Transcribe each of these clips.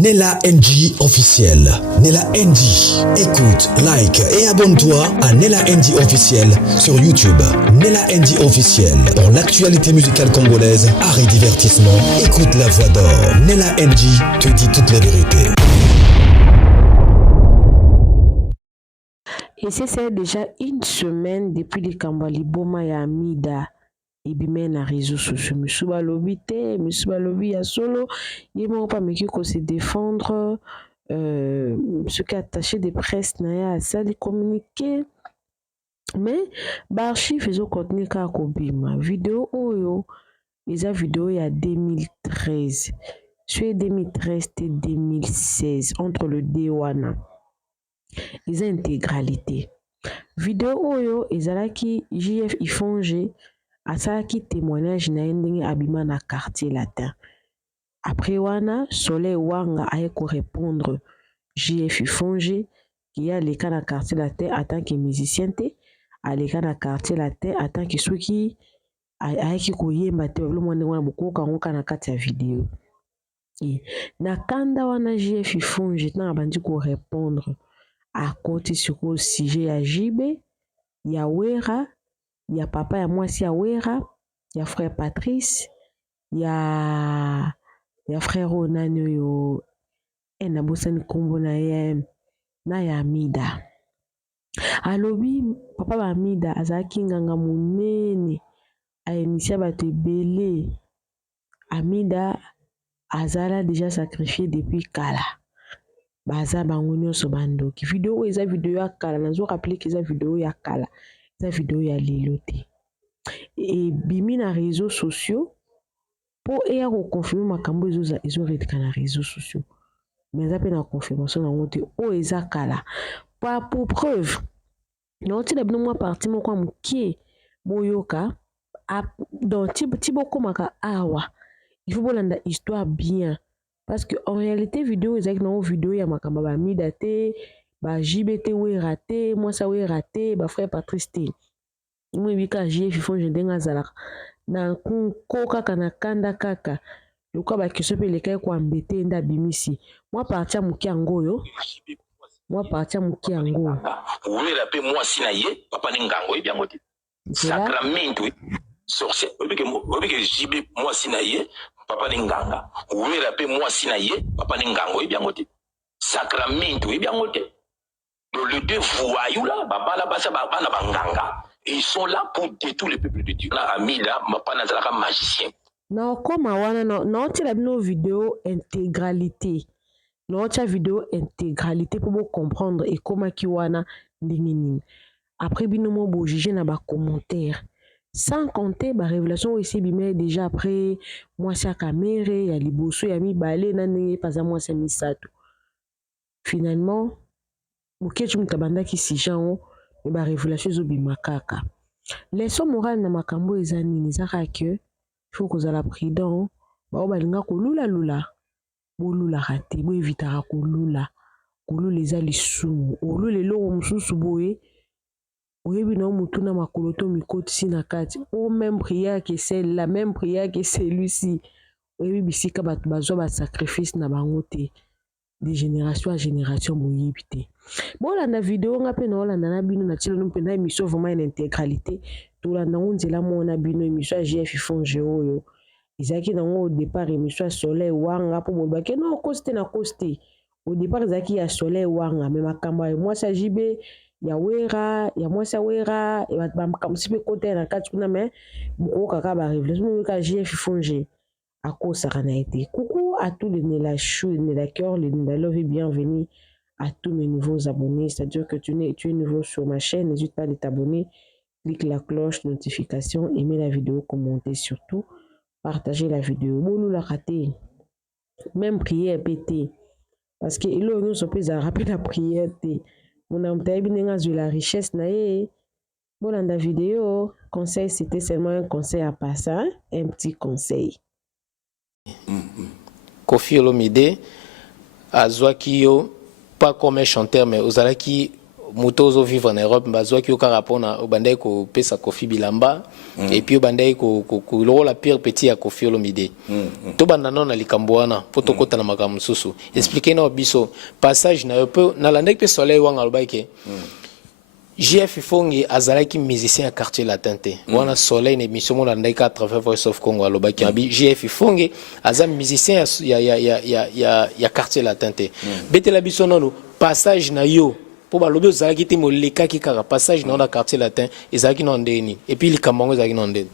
Nella NG officiel. Nella NG. Écoute, like et abonne-toi à Nella NG officiel sur YouTube. Nella NG officiel. Pour l'actualité musicale congolaise, art et divertissement, écoute la voix d'or. Nella NG te dit toute la vérité. Et c'est déjà une semaine depuis les Kambali Boma ya Amida. Et bien, na réseaux sociaux, Moussouba Lobby te, Moussouba Lobby ya solo, il m'a pas mis qu'on se défendre, ce qui attaché des presses, na ça les communiquer, mais archive ils ont contenu ka kobima vidéo oyo, ils a vidéo il y a 2013, sur 2013 et 2016 entre le D1, ils ont intégralité. Vidéo oyo ezalaki JF Ifonge asalaki témoignage na ndenge abima na quartier latin. Après wana Soleil Wanga aye ko répondre JF Ifonge qui a les cas na quartier latin en tant que musicien te, a les cas na quartier latin en tant que soki ayaki koyemba te le monde wana bokoka ngoka na kati ya vidéo. Et na kanda wana JF Ifonge na bandi ko répondre à côté sur le sujet ya Jibe, ya Wera, ya papa ya mwasi ya Wera, ya frère Patrice, ya frère Onanyo yo na bosani kombo na ye na ya Amida. Alobi papa ba Amida azaki nganga munene ayenisia bato ebele. Amida azala déjà sacrifié depuis kala. Baza bango nyonso bandoki. Vidéo eza vidéo ya kala, nazo rappeler que eza vidéo ya kala. Eza vidéo ya lelo te. Et bimi na réseaux sociaux pour eya ko confirmer makambo ezo redika na réseaux sociaux. Mais eza pe na confirmation na ngote o eza kala. Pas pour preuve. Non ti na bino mwa parti moko mukie boyoka donc ti bokomaka awa. Il faut bolanda histoire bien. Parce que en réalité vidéo ezaki na vidéo ya makamba ba Amida te, ba JB te Wera te, moi ça Wera te, ba frère Patrice te. Moi bika JF Ifonge ndenga zalaka na ko kaka na kanda kaka. Lokwa ba question pe lekai ko ambete nda bimisi. Moi partia mukia ngoyo. Moi partia mukia ngoyo. Wera pe moi sinaye papa ningango e biango te. Sacramento sorcier. Obi ke JB moi sinaye papa ninganga. Wera pe moi sinaye papa ningango e biango te. Sacramento e biango te. Le deux voyous là, baba la basa baba na banganga. Ils sont là pour détruire le peuple de Dieu. Na Amida mapa na zalaka magicien. Na koma wana na otila bino vidéo intégralité. Na otila vidéo intégralité pour vous comprendre et comment ki wana ndingini. Après bino mo bo juger na ba commentaire. Sans compter ba révélation ici bimé déjà après moi sa caméra ya liboso ya mibale na ndenge paza moi sa misato. Finalement muketu mutabanda ki sijan mais ba révélation zo bimakaka. Leçon morale na makambo ezani nizaka que faut que za la prudent ba balinga ko lula bolula raté bo évitera ko lula les alisumu olule lo mususu boye oyebi na mutu na makoloto mikoti sina kati o même prière que celle la même prière que celui-ci oyebi bisika bato bazwa ba sacrifice na bango te de génération à génération boyebi te. Bon la vidéo nga pe na olanda na bino na tilo no pe na émission vraiment une intégralité to la nzela mona bino émission JF Ifonge oyo izaki na au départ émission Soleil Wanga po bolbake no coste na coste au départ izaki ya Soleil Wanga mais makambo ya moi sa JB ya Wera ya moi sa Wera et ba makambo côté na kati kuna mais boko kaka ba révélation ka JF Ifonge à cause ça a été. Coucou à tous les Nella Chou, les Nella Cœur, les Nella Love et bienvenue à tous mes nouveaux abonnés. C'est-à-dire que tu es nouveau sur ma chaîne, n'hésite pas à t'abonner, clique la cloche, notification, aimer la vidéo, commenter surtout, partager la vidéo. Bon, nous la raté. Même prière pété. Parce que là, nous sommes à rappeler la prière. On a de la richesse. Bon, dans la vidéo, conseil, c'était seulement un conseil à passer, hein? Un petit conseil. Koffi Olomide azwaki yo pas comme un chanteur mais ozalaki moto vivre en Europe bazwa ki okara pona obandai ko pesa Kofi Bilamba et puis obandai ko la pire petit ya Kofi Olomide to banda non na likambo wana poto kota na makambo susu expliquer na biso passage na peu na landek pe soleil wanga albaike JF Fongi azalaki musicien à quartier latin te wana soleil na émission mo landai ka travers Voice of Congo alobaki abi JF Fongi azam musicien ya quartier latin te betela biso nono passage na yo pour balobi ozalaki te moleka ki kaka passage na quartier latin ezalaki na ndeni et puis likambo ezalaki na ndeni.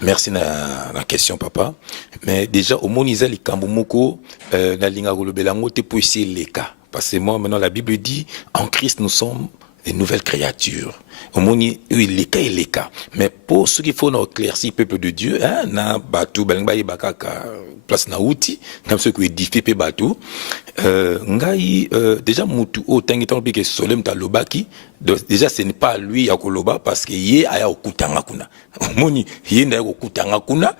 Merci la question papa mais déjà au moniza likambo moko na linga kolobela ngote pour essayer les cas parce que moi maintenant la Bible dit en Christ nous sommes des nouvelles créatures. Au monde, les cas et les cas. Mais pour ce qu'il faut nous éclaircir, peuple de Dieu, hein, na batou, balingbaï bakaka, place na outi, comme ceux qui édifient pe batou, ngai, déjà, moutou, au tangi tangi que solem ta lobaki, déjà, ce n'est pas lui à koloba, parce que yé aya okutanga kuna. Au monde, yé na okutanga kuna,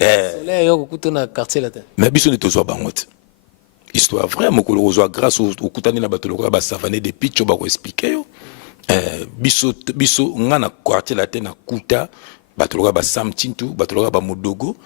soleil aya okutana quartier latin. Mais biso ne tozo bangote. Histoire vraie, mokolo ozwa grâce au kutani na batoloko ba savane de pitcho ba ko expliquer yo. Biso ngana quartier latin na kuta batoloko ba samtintu batoloko ba modogo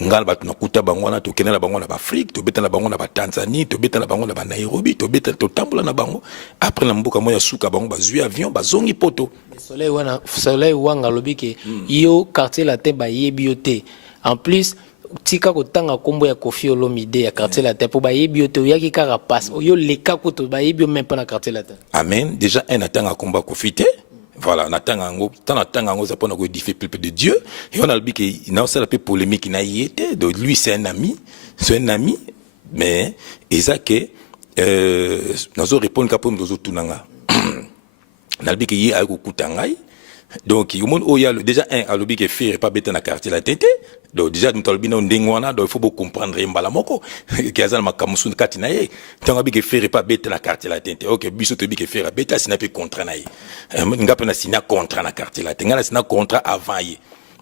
ngala batu na kuta bango na to kenela bango na ba Afrique to betana bango na ba Tanzanie to betana bango na ba Nairobi to betana to tambola na bango après na mboka moya suka bango ba zui avion ba zongi poto soleil wanga lobike yo quartier latin ba yebiote en plus tika kotanga kombo ya Kofi Olomide ya quartier latin pour ba yebi oto yaki kaka passe yo leka ko to ba yebi même pas na quartier latin. Amen. Déjà un atanga komba Kofi te. Voilà, natanga ngo tanatanga ngo za pona ko édifier peuple de Dieu et on a le dit que na ça la peu polémique na yete donc lui c'est un ami mais ezake nazo répondre ka pom dozo tunanga. Na le dit que yi a ko kutangai donc au monde oya déjà un a le dit que faire pas bête na quartier latin te. Donc déjà nous talbina ndengwana donc il faut beaucoup comprendre mbala moko que azana makamusu kati na ye tanga bige faire pas bête la quartier latin OK biso to bige faire bête sina pe contrat na ye ngape na sina contrat na quartier latin ngala sina contrat avant ye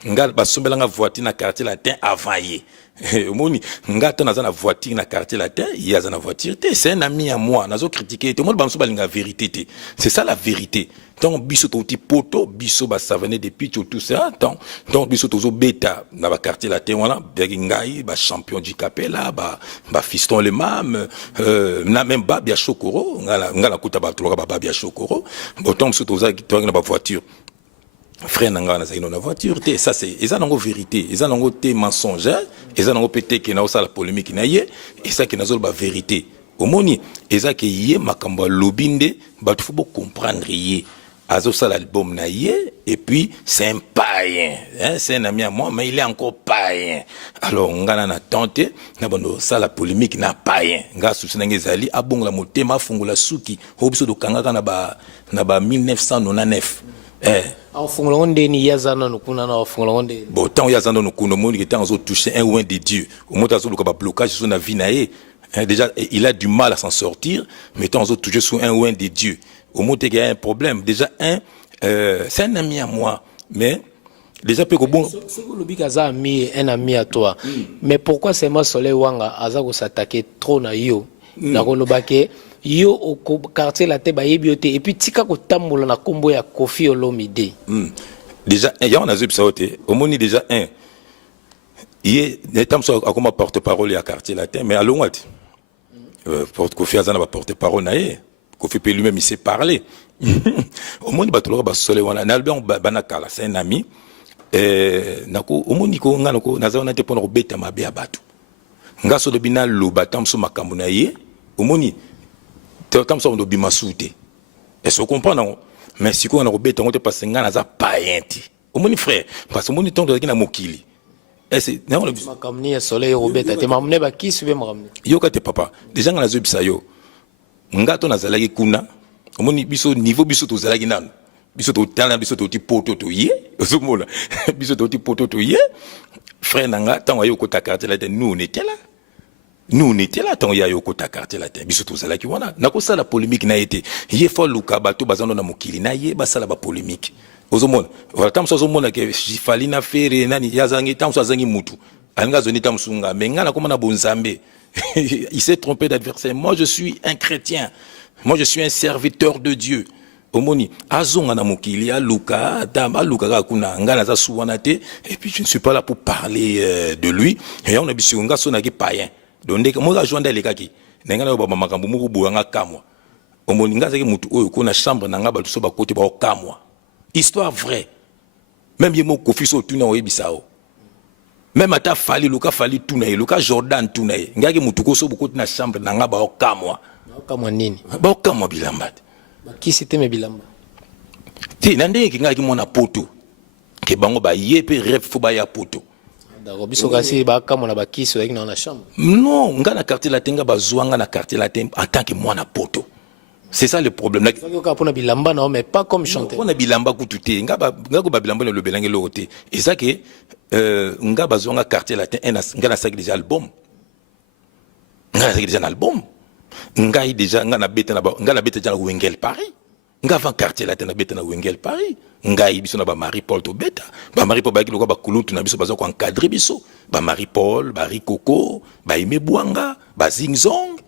ngal basombela nga voiture na quartier latin avant ye omoni ngata naza na voiture na quartier latin il y a na voiture c'est un ami à moi nazo critiquer tout le monde banso balinga vérité c'est ça la vérité. Donc biso to ti poto biso ba savane de pitcho tout ça donc biso tozo beta na ba quartier latin wana ngai ba champion du capella ba fiston le mam na même ba bia chokoro ngala kuta ba toloka ba bia chokoro bon biso toza na ba voiture frère nanga na zaino na voiture te ça c'est eza nango vérité eza nango te mensonge eza nango pété que na ça la polémique na ye et ça que na zo ba vérité omoni eza que ye makambo lobinde ba tu faut comprendre ye azo ça l'album na ye et puis c'est un païen hein, c'est un ami à moi mais il est encore païen alors ngana na tenté na bondo ça la polémique na païen nga souci na ngezali abongola motema fungula suki hobiso do kangaka na ba 1999 en fongola ndeni yazana nokuna na fongola ndeni bon tant yazana nokuna moni que tant zo toucher un oin de Dieu au mot azo ka ba blocage sur na vie na ye déjà il a du mal à s'en sortir mais tant zo toucher sur un oin de Dieu au moins il y a un problème déjà c'est un ami à moi mais déjà peu bon ce que le bikaza ami un ami à toi mais pourquoi c'est moi soleil wanga azako s'attaquer trop na yo na kolobake yo au quartier la te ba yebioté et puis tika ko tambola na kombo ya Kofi Olomide déjà il y a on a vu ça au moins déjà un il est tam so akoma porte-parole ya quartier latin mais allons porte Kofi azana ba porte-parole na ye Kofi lui-même il sait parler. Au monde batolo ba soleil wana na album banakala c'est un ami nako au monde ko ngana ko nazana te pona ko beta mabe ya batu. Ngaso de bina lo batam so makambo na ye au monde te tam so ndo bimasute. Est-ce que vous comprenez mais si ko na ko beta ngote parce ngana za païenti. Au monde frère parce que monde tondo na mokili. Et c'est non le makamni ya soleil robeta te mamne ba ki sube makamni. Yo ka te papa déjà ngana zo bisa yo. Ngato nazalaki kuna omoni biso niveau biso to zalaki nanu biso to tala biso to ti poto to ye ozomona biso to ti poto to ye frère nanga tant ayo ko ta quartier là nous on était là tant ayo ko ta quartier là biso to zalaki wana nako sala polémique na été ye fo luka bato bazano na mokili na ye basala ba polémique ozomona voilà tant so ozomona ke fali na fere nani yazangi tant so azangi mutu alinga zoni tam sunga menga na komana bonzambe. Il s'est trompé d'adversaire. Moi, je suis un chrétien. Moi, je suis un serviteur de Dieu. omoni azonga na mokili aluka kaka kuna nga naza suwana te, et puis je ne suis pas là pour parler de lui, et on a biso nga so na ki païen donc ndeka mo ka joindre lekaki nenga na ba makambo moko boyanga kamwa omoni nga zaki mutu oyo ko na chambre na nga ba so ba côté ba kamwa histoire vraie, même yemo Kofi so tuna oyebisao, même ata fali luka fali tuna ye luka Jordan tuna ye ngaki mutu ko so ba côté na chambre na nga ba kamwa nini ba kamwa bilamba qui c'était mes bilamba ti nande ki ngaki mona poto ke bango ba yepe rêve fo ba ya poto d'accord biso kasi ba kamona ba kiso avec na chambre non nga na quartier latin nga bazwanga na quartier latin en tant que mwana poto. C'est ça le problème. Bilamba non mais pas comme chanter. On a bilamba kututé nga ko ba bilamba le belange loté. Et ça que nga bazonga quartier latin nga na sac déjà album. Nga na sac déjà un album. Nga déjà nga na beta déjà Wengel Paris. Nga avant quartier latin na beta na Wengel Paris. Nga biso na ba Marie Paul to beta. Ba Marie Paul ba ki lokwa ba kulutu na biso bazo ko encadrer biso. Ba Marie Paul, ba Rikoko, ba Ime Bwanga, ba Zingzong.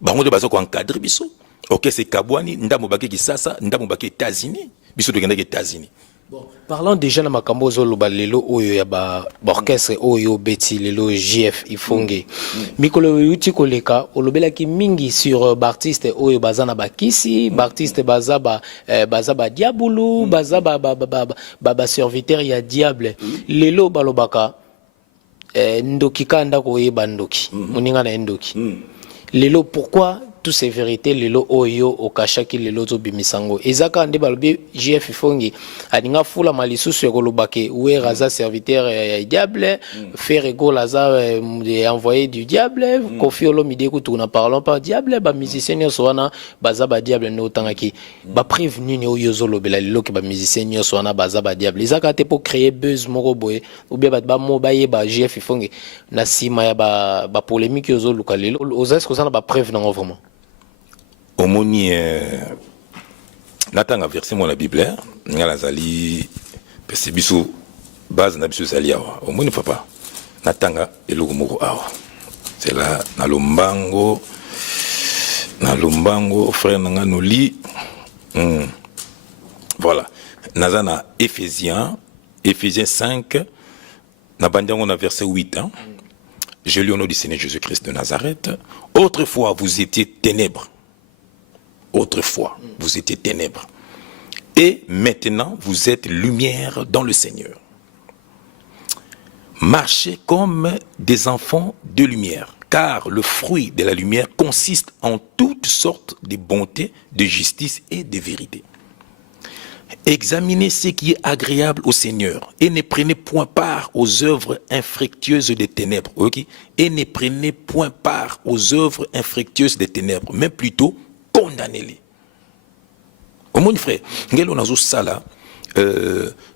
Ba ngode bazo ko encadrer biso. Ok, c'est Kabwani, Ndamo Baki Kisasa, Ndamo Baki États-Unis, biso de États-Unis. Bon, parlons déjà de Makambo Zoloba Lelo Oyo Yaba orchestre Oyo Betty Lelo JF Ifonge. Mikolo Yuti Koleka, Olobela ki mingi sur Baptiste Oyo Bazana Bakisi, Baptiste Bazaba Bazaba Diaboulou, Bazaba Baba serviteur ya Diable. Lelo Balobaka Ndoki Kanda Koye Bandoki. Moninga na Ndoki. Lelo pourquoi toutes ces vérités lelo oyo okashaki lelo zo bimisango ezaka nde balobi JF Fongi aninga fula malisusu ya kolobake uwe raza serviteur ya diable faire ego laza envoyé du diable Kofi Olomide ko tuna parlons pas diable ba musicien soana baza ba diable no tangaki ba prévenu ni oyo zo lobela lelo ke ba musicien soana baza ba diable ezaka te pour créer buzz moko boye ou bien ba mobaye ba JF Fongi na sima ya ba polémique yo zo luka lelo oza ce que ça ba preuve non vraiment. Omoni natanga verset mo la Bible ngala zali pese biso base na biso zali awa omoni papa natanga eloko moko awa c'est là na lombango frère nanga noli voilà nazana Éphésiens 5 na bandango na verset 8 hein? Je lis au nom du Seigneur Jésus-Christ de Nazareth. Autrefois vous étiez ténèbres. Autrefois, vous étiez ténèbres. Et maintenant, vous êtes lumière dans le Seigneur. Marchez comme des enfants de lumière, car le fruit de la lumière consiste en toutes sortes de bonté, de justice et de vérité. Examinez ce qui est agréable au Seigneur et ne prenez point part aux œuvres infructueuses des ténèbres. Okay? Et ne prenez point part aux œuvres infructueuses des ténèbres, mais plutôt condamnez-les. Omoni frère, ngelo nazo sala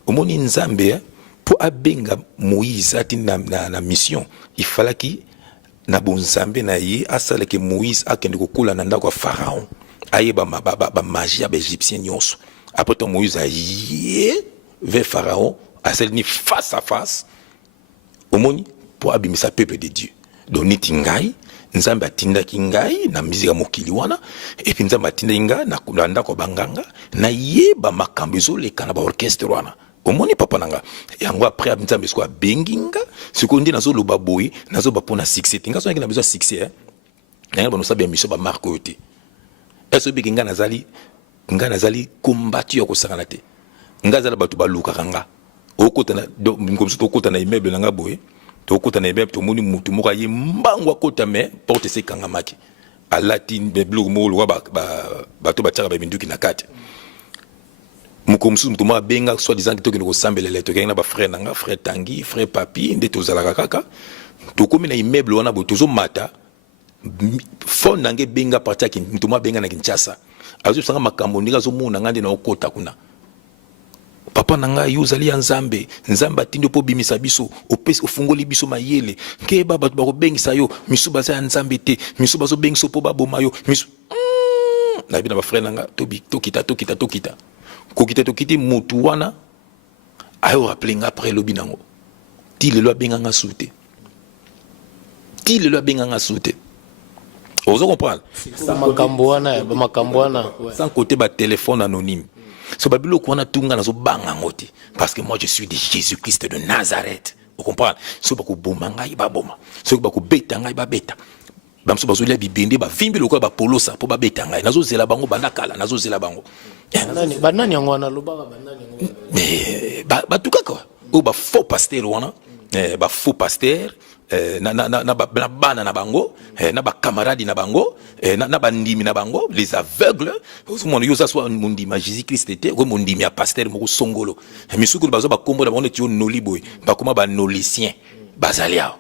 omoni nzambe pour abenga Moïse ati na mission, il fallait ki na bonzambe na ye asala ke Moïse akende kokula na ndako ya Pharaon. Aye ba magie ba égyptien nyonso. Après ton Moïse aye vers Pharaon, asala ni face à face. Omoni pour abimisa peuple de Dieu. Donc niti ngai nzambe atindaki ngai na mizika mokili wana et puis nzambe atindaki ngai na ndako banganga na yeba makambo ezoleka na ba orchestre wana omoni papa nanga yango après nzambe siko abengi nga siko ndi nazoloba boye nazoba pona succès tinga so na besoin succès nanga bono sabe mission ba marque ote eso biki nga nazali combattu yo kosangana te nga zala batu baluka kanga okota na ngomso okota na immeuble nanga boye tokota na immeuble tomoni mutu moko aye mbango akota me porte se kangamaki alati blog mo lo bato bataka ba binduki na kati mukomsu mutu mo abenga soit disant que tokino ko sambelele to kenga ba frère nanga frère Tanguy frère Papi nde tozalaka kaka tokomi na immeuble wana bo tozo mata fond nange benga partaki mutu mo benga na Kinshasa azo sanga makambo ndika zo mona ngande na okota kuna papa nanga yuzali ya nzambe atindi po bimisa biso opesi ofungoli biso mayele ke baba bako bengisa yo misuba za nzambe te misuba zo bengisa po baboma yo misu na bina ba frère nanga tokita kokita mutu wana ayo rappeler après lobi nango ti le lo benga nga soute Vous comprendre? Sans côté téléphone anonyme. So babilo kona tunga na zo banga ngote parce que moi je suis de Jésus-Christ de Nazareth. Vous comprenez? So ba ko bomanga iba boma. So ba ko beta ngai ba beta. Bam so bazo lia bibende ba vimbi lokwa ba polosa po ba beta ngai. Nazo zela bango bandakala nazo zela bango. Banani yango na lobaka banani yango. Mais ba tuka quoi. O ba faux pasteur wana. Ba faux pasteur na bana na bango na ba camarade na bango na bandimi na bango les aveugles mon yo ça soit mondima Jésus-Christ était ko mondimi a pasteur moko songolo misuku bazo ba kombo na bango ti noli boy ba koma ba nolicien bazalia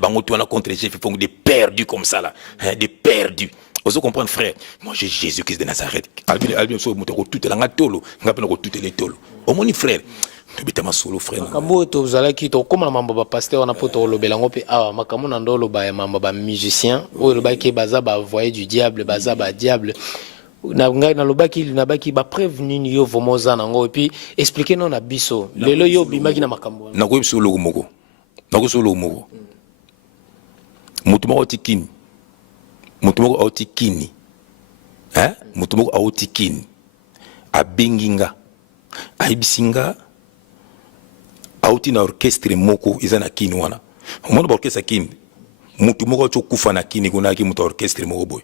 bango to na contre chef font des perdus comme ça là des perdus. Vous comprenez frère, moi j'ai Jésus-Christ de Nazareth albino so moto ko tout la ngatolo ngapena ko tout les tolo au moni frère tu bita masolo frère makambo to zala ki to koma mambo ba pasteur na poto lobelango pe awa makambo na ndolo ba mambo ba musicien o loba ki baza ba voyer du diable baza ba diable na ngai na lobaki na baki ba prévenir yo vomoza nango et puis expliquer non na biso lelo yo bimaki na makambo na ko biso logo moko na ko so logo moko mutu moko tikini mutu moko autikini mutu moko autikini abenginga aibisinga auti na orchestre moko izana kini wana omona ba orchestre kini mutu moko chokufa na kini kuna ki mutu orchestre moko boy.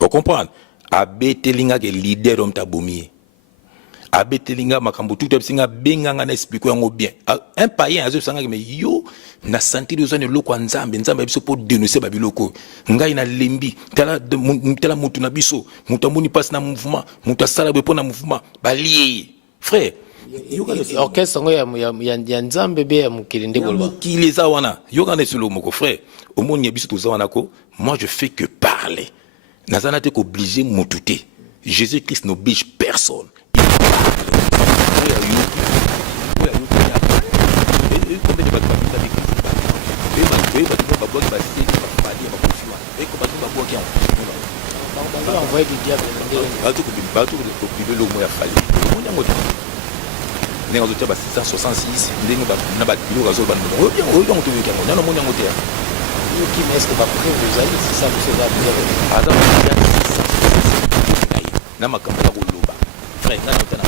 Vous comprenez? Abetelinga ke leader om tabomi abetelinga makambo tout singa benganga na expliquer yango bien un païen azo sanga me yo na sentir besoin de loko nzambe biso po dénoncer ba biloko ngai na lembi tala mutu na biso mutu amoni passe na mouvement mutu asala be pona mouvement balié frère orchestre ngo ya nzambe be ya mukili ndebolo ki les awana yo kana solo moko frère au monde ya biso to zawana ko moi je fais que parler nazana te obligé mututé Jésus-Christ n'oblige personne. Na makambo koloba frère na notana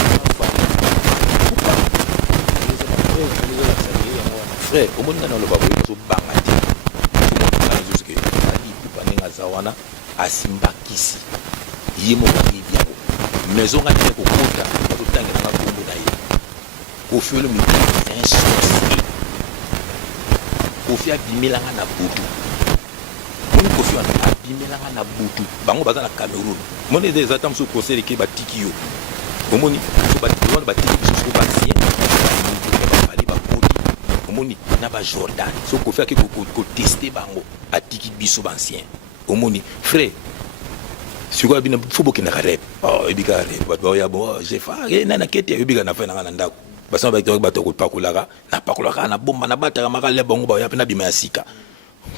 frère au monde na loba ko so banga te ko na zo ske ali pipa ninga zawana asimbakisi yemo ngi biako maison nga te ko kota ko tanga na kombo na ye ko felo mi ko fi abimela na butu ko fi abimela na butu bango baza na Cameroun moni des attentes sur procès qui batiki yo omoni so batiki so basien ba kodi omoni na ba Jordan so ko faire ko tester bango atiki biso bancien omoni frère siko bina fubo kina rep ebika rep ba ya bo j'ai fait na kete ebika na fa na ndako basa ba to ko pakulaka na bomba na bataka makale bango ba ya pena bima ya sika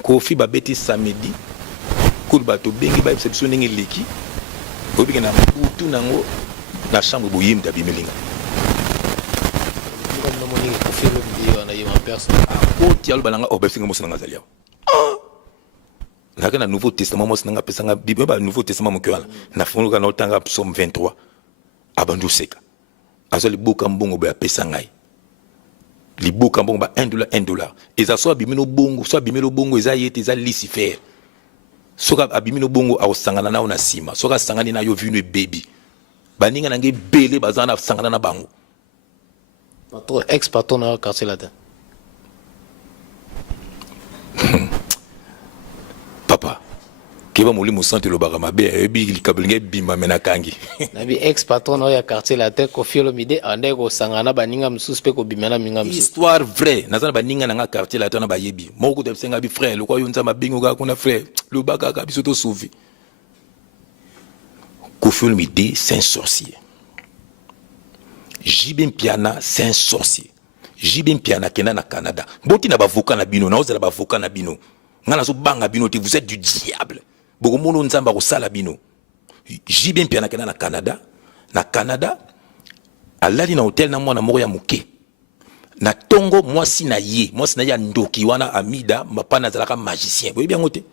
ko fi ba beti samedi kul bato bengi ba exception ngi leki obiki na butu nango na chambre boyim da bimelinga no moni ko felo video na yema personne ko tialo balanga obesinga mosanga zalia na kana nouveau testament mosanga pesanga bible ba nouveau testament mokwala na fonu kana otanga psaume 23 abandu seka azali boka mbongo ba pesanga liboka mbongo ba $1 eza so bimino bongo so bimino bongo eza yete eza Lucifer soka abimino bongo awosangana na ona sima soka sangani na yo vinu baby baninga nange bele bazana sangana na bango patron ex patron na quartier latin papa kiba molimo santé lo bagama be ebi likablinge bima menakangi na bi ex patron ya quartier latin ko fiolo mide ande ko sangana baninga msuspect ko bimana minga msuspect histoire vraie nazana baninga na quartier latin na bayebi moko de senga bi frère lo kwa yonza mabingo ga kuna frère le baka ka biso to sauver ko fiolo mide c'est un sorcier Jibin Piana c'est un sorcier Jibin Piana kena na Canada boti na bavoka na bino na ozela bavoka na bino ngana so banga bino te vous êtes du diable bokomono nzamba ko sala bino Jibin Piana kena na Canada alali na hotel na mwana moko ya muke na tongo mwasi na ye ndoki wana amida mapana zalaka magicien boyebi yango te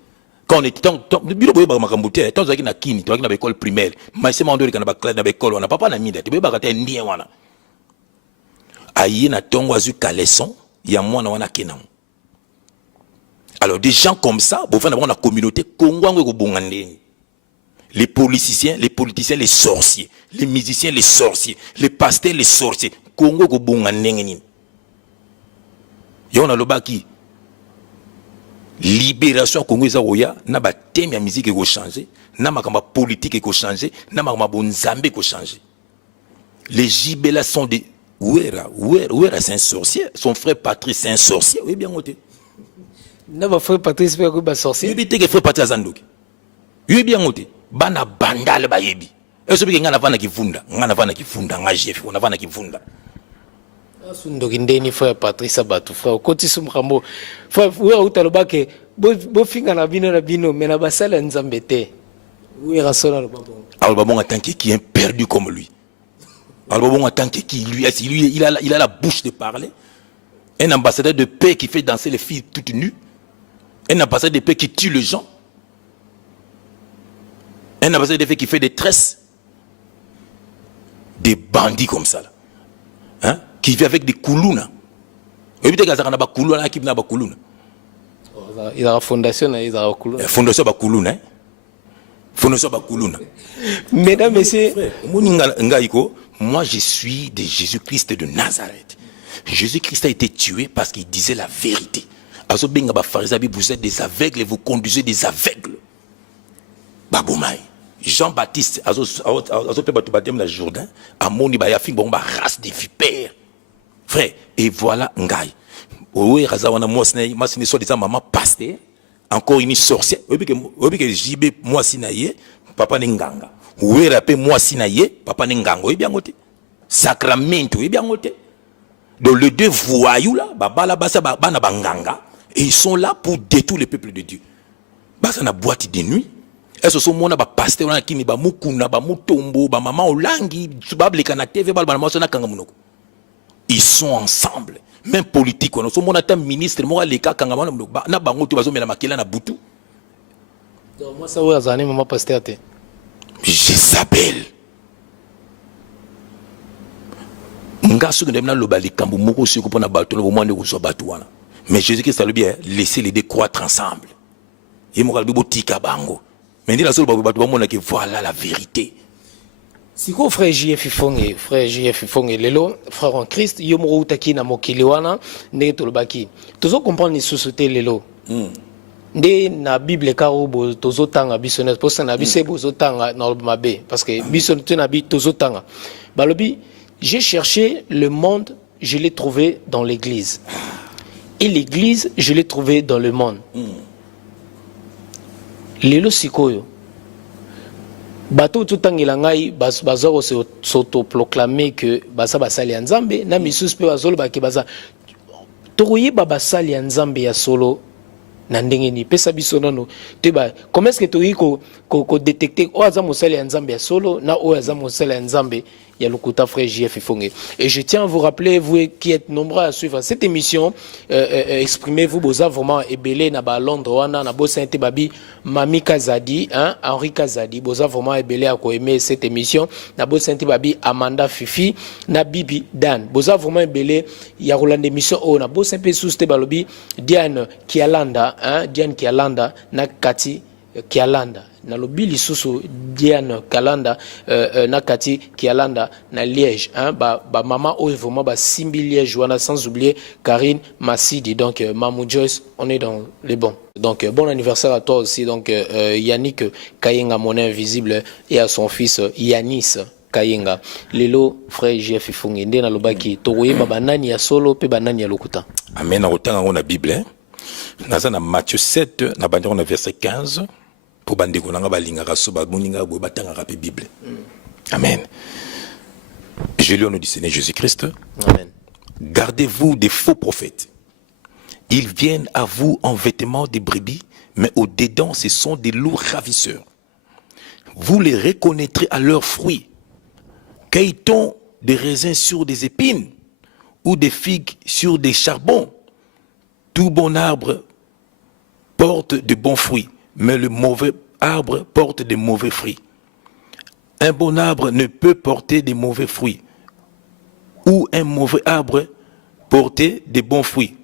Quand on était tant bino boye ba makambuté tant zaki na kini to na école primaire mais c'est mando kana ba classe na école on a papa na mida te boye ba kata ndien wana ayi na tongo azu kaleson ya mwana wana kenam. Alors des gens comme ça bo fa na la communauté Congo ngo bonga ndeni. Les politiciens, les sorciers, les musiciens, les sorciers, les pasteurs, les sorciers. Congo go bonga ndenge nini. Yo na lobaki libération Congo oya na ba thème ya musique ko changer, na makamba politique ko changer, na makamba bonzambe ko changer. Les Jibela sont des Ouera c'est un sorcier, son frère Patrice c'est un sorcier, oui bien noté. Na ba frère Patrice pe ko ba sorcier. Oui bien que frère Patrice Zandoki. Oui bien noté. Bana bandale ba yebi. Eso bi ngana vana kivunda, nga chef, on vana kivunda. Sundoki ndeni frère Patrice Abatu frère koti sumkambo frère ouera utalobake bo finga na bino mena basala nzambe te ouera sona lo babongo. Alors babongo tanki qui est perdu comme lui. Alors babongo tanki qui lui il a la bouche de parler. Un ambassadeur de paix qui fait danser les filles toutes nues. Un ambassadeur de paix qui tue les gens. Un ambassadeur de paix qui fait des tresses. Des bandits comme ça là. Hein? Qui vit avec des koulouna. Et puis, il y a des koulouna qui viennent à koulouna. Il y a une fondation, il y a une koulouna. Fondation à koulouna. Fondation à koulouna. Mesdames, messieurs. Moi, je suis de Jésus-Christ de Nazareth. Jésus-Christ a été tué parce qu'il disait la vérité. Vous êtes des aveugles et vous conduisez des aveugles. Baboumai. Jean-Baptiste, a baptême dans Jourdain, a moni ba yafi bon ba race de vipères. Frère, et voilà Ngai. Oui, razawana mosne, masini so des maman pasteur, encore une sorcière. Obi que JB moi sinaye, papa nganga. Oui, rapé moi sinaye, papa ngango, et bien ngoté. Sacramento, et bien ngoté. Donc les deux voyous là, bala basa bana banganga, et ils sont là pour détruire le peuple de Dieu. Basa na boîte de nuit. Est-ce que mon pasteur na kini ba mukuna ba mutombo ba maman olangi subable kana TV ba ba mosona kanga munoko. Ils sont ensemble. Même politique on so mona ta ministre mo aleka kanga mona na bango tu bazo mela makela na butu. Donc moi ça ouais azani maman pasteur te. Jézabel. Nga su ndemna lobali kambu moko su ko pona bato no mo ndeko so bato wana. Mais Jésus-Christ a le bien laisser les deux croître ensemble. Et mo kalbi botika bango. Mais dit la seule que voilà la vérité. Si ko frère JF Fonge lelo frère en Christ yomro utaki na mokili wana ndenge tolobaki tozo comprendre ni société lelo nde na Bible karo bo tozo tanga biso na posa na biso bozo tanga na mabe parce que biso na bi tozo tanga balobi j'ai cherché le monde, je l'ai trouvé dans l'église et l'église je l'ai trouvé dans le monde. Lelo sikoyo bato tutangila ngai bazoko s'auto-proclamer que basa basali ya nzambe na misusu pe bazolo baki baza tokoyeba basali ya nzambe ya solo na ndenge ni pesa biso nano te ba comment est-ce que toyi ko détecter o aza mosali ya nzambe ya solo na o aza mosali ya nzambe ya lokuta frère JF Fonge. Et je tiens à vous rappeler, vous qui êtes nombreux à suivre cette émission, exprimez-vous boza vraiment ebele na ba Londres wana na bo Sainte Babi Mami Kazadi, hein, Henri Kazadi, boza vraiment ebele à ko aimer cette émission na bo Sainte Babi Amanda Fifi na Bibi Dan. Boza vraiment ebele ya rolande émission o na bo Sainte Souste balobi Diane Kialanda, hein, Diane Kialanda na Kati Kialanda. Na lobili susu Diane Kalanda na Kati Kialanda na Liège hein ba maman o vraiment ba simbi Liège wana sans oublier Karine Massidi donc Mamou Joyce on est dans les bons donc bon anniversaire à toi aussi donc Yannick Kayenga mon invisible et à son fils Yanis Kayenga lelo frère JF Fonge nde na lobaki to koyeba banani ya solo pe banani ya lokuta amen na otanga on a Bible naza na Matthieu 7 na bandira na verset 15 pour bandeko nanga balingaka so ba moninga bo batanga pe Bible. Amen. Je lis au nom du Seigneur Jésus-Christ. Amen. Gardez-vous des faux prophètes. Ils viennent à vous en vêtements de brebis, mais au-dedans ce sont des loups ravisseurs. Vous les reconnaîtrez à leurs fruits. Cueille-t-on des raisins sur des épines ou des figues sur des charbons? Tout bon arbre porte de bons fruits, mais le mauvais arbre porte des mauvais fruits. Un bon arbre ne peut porter des mauvais fruits, ou un mauvais arbre porter des bons fruits.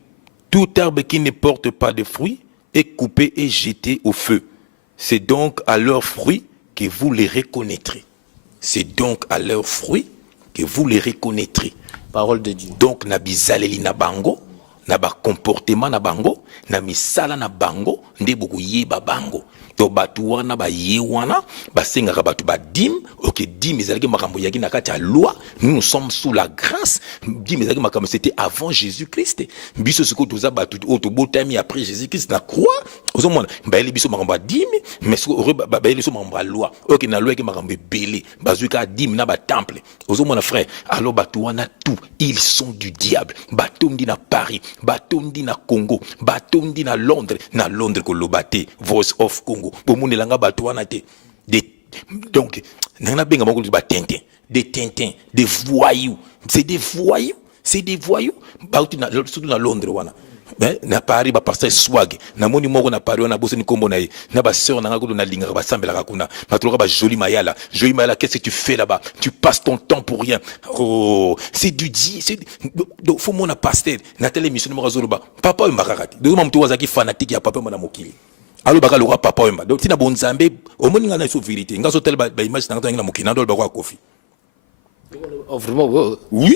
Tout arbre qui ne porte pas de fruits est coupé et jeté au feu. C'est donc à leurs fruits que vous les reconnaîtrez. C'est donc à leurs fruits que vous les reconnaîtrez. Parole de Dieu. Donc, na bizaleli na bango, na ba comportement na bango, na misala na bango, nde boku yeba bango. To batu wana ba ye wana, ba senga batu ba dim, ok dim ezalaki makambo yaki na kati ya loi, nous sommes sous la grâce. Dim ezalaki makambo c'était avant Jésus-Christ. Biso siko toza batu to botami après Jésus-Christ na croix. Ozo mona, ba yeli biso makambo dim, mais siko ba yeli so makambo loi. Ok na loi ki makambo belé, bazuka dim na ba temple. Ozo mona frère, alors batu wana tout, ils sont du diable. Batondi na Paris, batondi na Congo, batondi na Londres ko lobate, Voice of Congo. Bomunelanga batu wana te. Donc, nana benga bango ba tintin, des tintins, des voyous. C'est des voyous, c'est des voyous. Bauti na surtout na Londres wana. Na Paris ba passer swag. Na moni moko na Paris wana bosse ni kombo na ye. Na ba sœur na ngako na linga ba sambela kuna. Na toloka ba joli mayala. Joli mayala, qu'est-ce que tu fais là-bas? Tu passes ton temps pour rien. Oh, c'est du dit, c'est donc faut mon pasteur na telle émission mo razoloba. Papa mbarakati. Donc mtu wazaki fanatique ya papa mwana mokili. Alors baka le roi papa wemba. Donc tina bonzambe au moni ngana so vérité. Ngaso tel ba image na ngana mokili na ndol ba kwa kofi. Oh vraiment oui.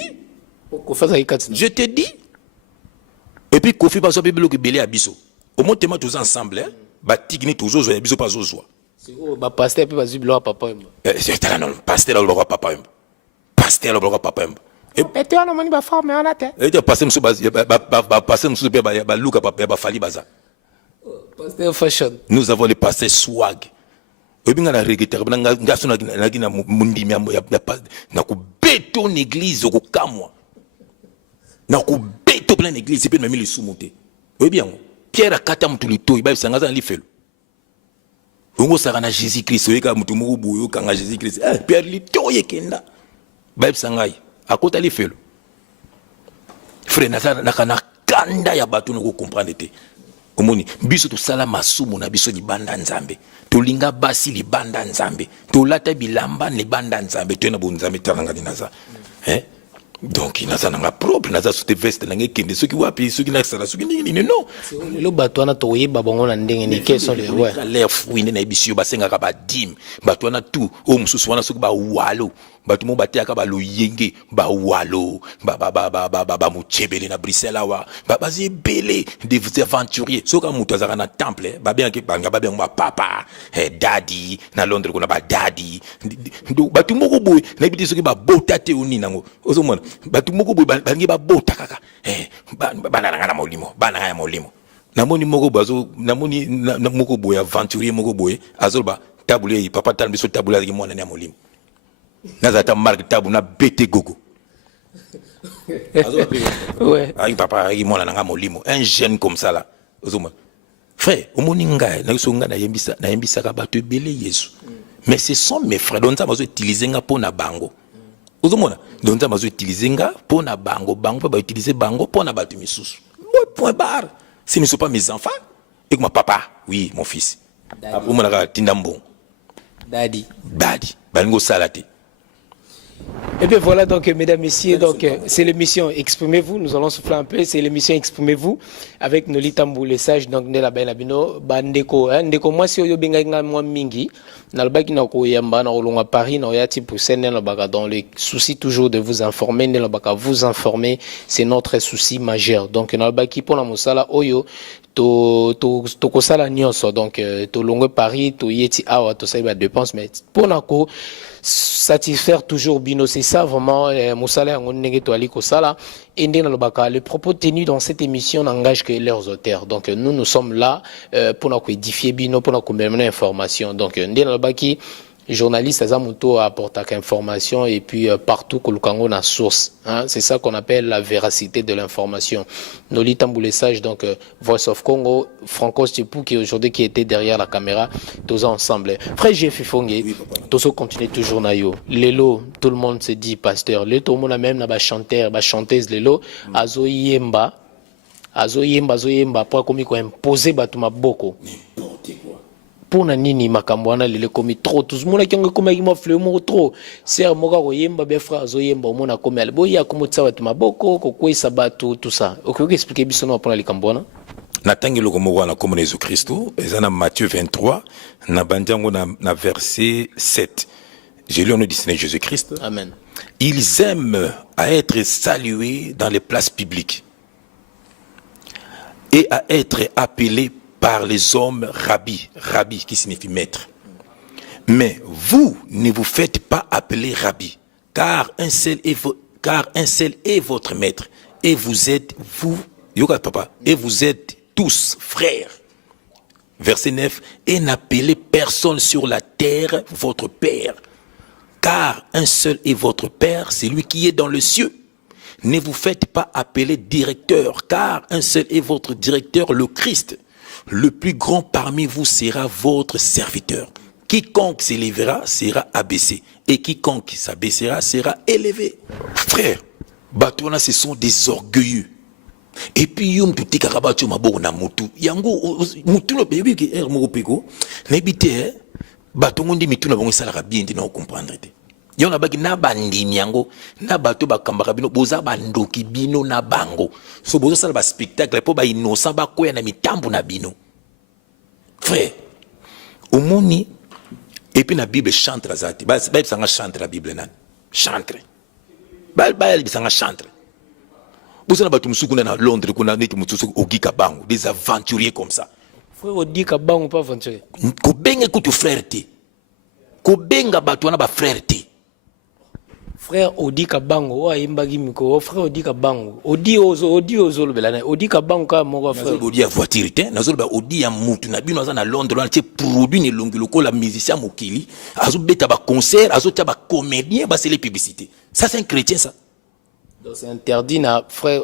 Je te dis. Et puis Kofi passe pe bloqué belé à biso. Au moins tema tous ensemble hein. Ba tigni toujours zo biso pas zo zo. C'est ba pasteur pe bazu bloqué papa wemba. C'est ta non pasteur le roi papa wemba. Pasteur le roi papa wemba. Et tu as le moni ba forme on a te. Et tu passer musu ba passer musu pe ba luka papa ba fali baza. Pasteur fashion. Nous avons les pasteurs swag. Obinga na reggaeton bana ngaso na gina mundimi ya pas na ku beton église ko kamwa. Na ku beton plein église c'est pas même le soumonter. Oui bien. Pierre akata mutu lito iba bisanga za lifelo. Ngo saka na Jésus Christ oyeka mutu moko boyo kanga Jésus Christ. Pierre lito yekenda. Ba bisanga akota lifelo. Frère na kana kanda ya batu no comprendre te. Omoni biso to sala masumu na biso libanda nzambe to linga basi libanda nzambe to lata bilamba libanda nzambe to na bonzambe talanga dinaza donc inaza nanga propre naza soute veste nanga kende soki wapi soki na sala soki nini non le bato na to yeba bango na ndenge ni quels sont les ouais l'air fouine na bisio basenga ka ba dim bato na tout o mususu wana soki ba walo bato mo bateaka ba loyenge ba walo ba muchebele na Bruxelles wa ba zebele des aventuriers soka mutu azaka na temple ba bien ke banga ba bien ba papa daddy na Londres ko na ba daddy do bato moko boy na biti soki ba bota te oni nango ozomona bato moko boy bangi ba bota kaka bana na molimo bana ya molimo namoni moko bazo namoni na moko boy aventurier moko boy azolba tabule papa talbi so tabule ki mwana na molimo nazata marque tabu na bete gogo. Ouais. Aïe papa aïe mwana nanga molimo un jeune comme ça là. Ozoma. Frère, omoninga na songa na yembisa ka batu belé Yesu. Mais ce sont mes frères donc ça va utiliser nga pona bango. Ozomona. Donc ça va utiliser nga pona bango bango va utiliser bango pona batu misusu. Point barre. Ce ne sont pas mes enfants. Et que mon papa, oui, mon fils. Après mon aga tindambo. Daddy. Balingo salate. Et bien voilà donc mesdames, messieurs, donc c'est l'émission Exprimez-vous, nous allons souffler un peu, c'est l'émission Exprimez-vous avec Nolita Mboulé Sage, donc Nela Bainabino, Bandeko, ndeko moi si oyo benga nga moi mingi, nalbaki na ko yamba na olonga Paris na yati pour sene na baka dans le souci toujours de vous informer, nela baka vous informer, c'est notre souci majeur. Donc nalbaki pour la musala oyo to kosala nyonso donc to longue Paris to yeti awa to ça va dépense mais pour nako satisfaire toujours bino c'est ça vraiment musala ngo ndenge to ali kosala et ndena lobaka les propos tenus dans cette émission n'engagent que leurs auteurs donc nous sommes là pour nako édifier bino pour nako mener information donc ndena lobaki journaliste azamuto apporte information et puis partout que le Congo na source hein, c'est ça qu'on appelle la véracité de l'information. Nolita Mboulé Sage donc Voice of Congo, Franco Stepou qui aujourd'hui qui était derrière la caméra, tous ensemble. Frère Jeff Fongue, tous continue toujours na yo. Lelo, tout le monde se dit pasteur. Le tout le monde même na ba chanteur, ba chanteuse lelo azoyemba pour comme ko imposer batuma boko. N'importe quoi. Pona nini makambo wana lele komi trop tous mona kyongo koma ki mo fleur mo trop ser moka ko yemba be frère zo yemba mona komi albo ya komotsa watu maboko ko kwesa batu tout ça okoki expliquer biso no pona likambo wana natangi loko moko wana comme Jésus Christ ezana Matthieu 23 na bandiango na verset 7 j'ai lu au nom du Seigneur Jésus Christ. Amen. Ils aiment à être salués dans les places publiques et à être appelés par les hommes rabbi, rabbi qui signifie maître. Mais vous ne vous faites pas appeler rabbi, car un seul est votre maître, et vous êtes tous frères. Verset 9, et n'appelez personne sur la terre votre père, car un seul est votre père, c'est lui qui est dans le cieux. Ne vous faites pas appeler directeur, car un seul est votre directeur, le Christ. Le plus grand parmi vous sera votre serviteur. Quiconque s'élèvera sera abaissé, et quiconque s'abaissera sera élevé. Frère, Batouana, ce sont des orgueilleux. Et puis, yom tout est karabacho maboko na mutu. Yango, mutu no bébé qui est moko peko. N'habite, Batongo ndi mitu na bongo sala bien, ndi na comprendre. Yon na baki na bandini yango, na bato ba kambaka bino, boza bandoki bino na bango. So bozo sala ba spectacle, po ba innocent ba koya na mitambu na bino. Frère, au moni, et puis la Bible chante la zati. Ba bisanga chante la Bible nan. Chante. Ba bisanga chante. Bozo na bato musuku na Londres, kuna neti musuku ogika bango, des aventuriers comme ça. Frère ogika bango pas aventurier. Ko benga kutu frère te. Ko benga bato na ba frère te. Frère Odika Bango, wa imbagi miko, frère Odika Bango. Odi ozo le belane. Odika Bango ka moko frère. Odi a voiture te, nazo ba odi ya mutu na bino na Londres, na tie produit ni longi loko la musicien mokili, azo beta ba concert, azo tia ba comédien, ba c'est les publicités. Ça c'est un chrétien ça. Donc c'est interdit na frère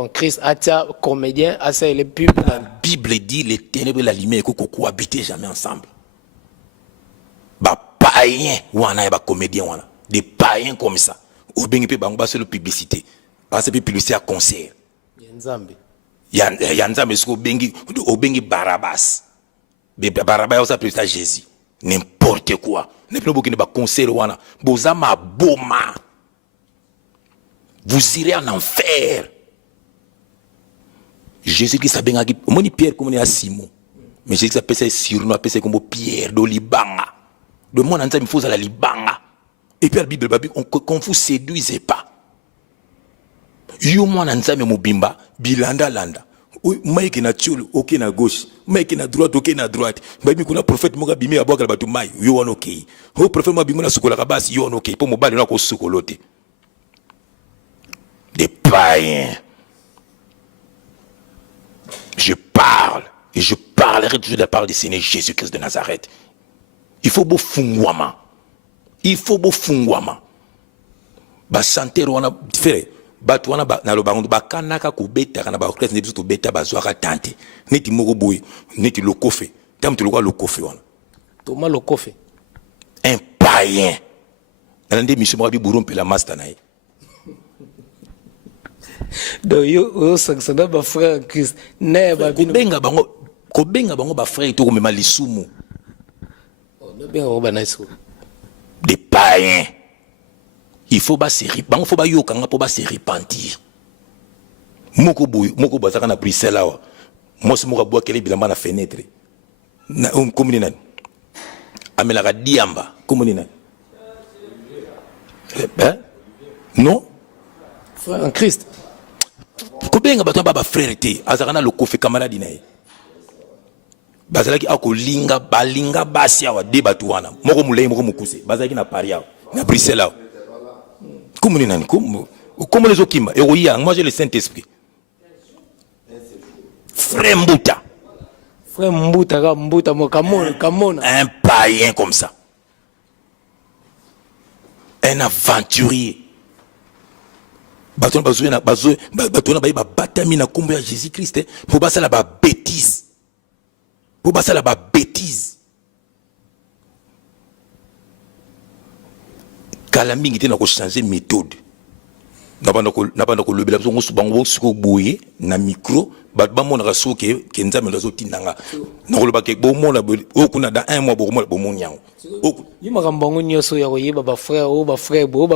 en Christ atia comédien, asa les pubs. La Bible dit les ténèbres et la lumière ko cohabiter jamais ensemble. Ba païen wana ba comédien wana. Des païens comme ça. Ou bien ils peuvent faire la publicité. Parce que publicité à concert. Yanzambe. Yanzambe est-ce qu'au bengi Barabbas. Barabbas ça publicité à Jésus. N'importe quoi. N'importe quoi concert wana. Bozama boma. Vous irez en enfer. Jésus Christ a bengi. Moni Pierre comme on est à Simon. Mais Jésus appelle ça surnom, appelle ça comme Pierre de Libanga. De mon enseigne il faut à la Libanga. Et puis la Bible, qu'on vous séduise pas. Yo moi nanzame mobimba, bilanda landa. Maïki na tchulu, ok na gauche. Maïki na droite, ok na droite. Baby kuna prophète moga bimi aboka batu mai, yo on ok. Ho prophète moga bimi na sukola kabasi, yo on ok. Po mobali na ko sukolote. Des païens. Je parle, et je parlerai toujours de la parole du Seigneur Jésus-Christ de Nazareth. Il faut beau fungwama. Il faut beau fungwama. Ba santé wana frère. Batu wana na lo bango ba kanaka ko beta kana ba christ nebiso to beta ba zwaka tante. Neti moko boy, neti lokofe. Tam to lokwa lokofe wana. Thomas lokofe. Un païen. Nande mission mo bi burumpe la master na ye. Donc yo saksana ba frère Christ. Ne ba bino ko benga bango ba frère to ko mema lisumu. Oh, no benga ba na iso. Des païens. Il faut pas se repentir. Il faut pas yokanga pour se repentir. Moko bazaka na Bruxelles là. Moi c'est moko bois kele bilamba na fenêtre. Na komuni nani. Amela diamba komuni nani. Non. Frère en Christ. Ko benga bato ba frère te. Azaka na lokofe camarade na ye. Bazalaki akolinga balinga basi awa de batu wana moko mulei moko mukuse bazalaki na Paris na Bruxelles là comme ni nani comme les okimba eroya moi j'ai le Saint-Esprit frère Mbuta mo kamona un païen comme ça un aventurier batona batona ba batami na kombo ya Jésus-Christ pour basa la ba bêtise. Pour passer là-bas, bêtise. Kalaming était dans changer méthode. na banda ko lobela so ngusu bango siko boye na micro ba mona raso ke nzambe ndazo tindanga na ko lobake bo mona o kuna da 1 mois bo mona bo monyango yi makambango nyoso ya koyeba ba frère ba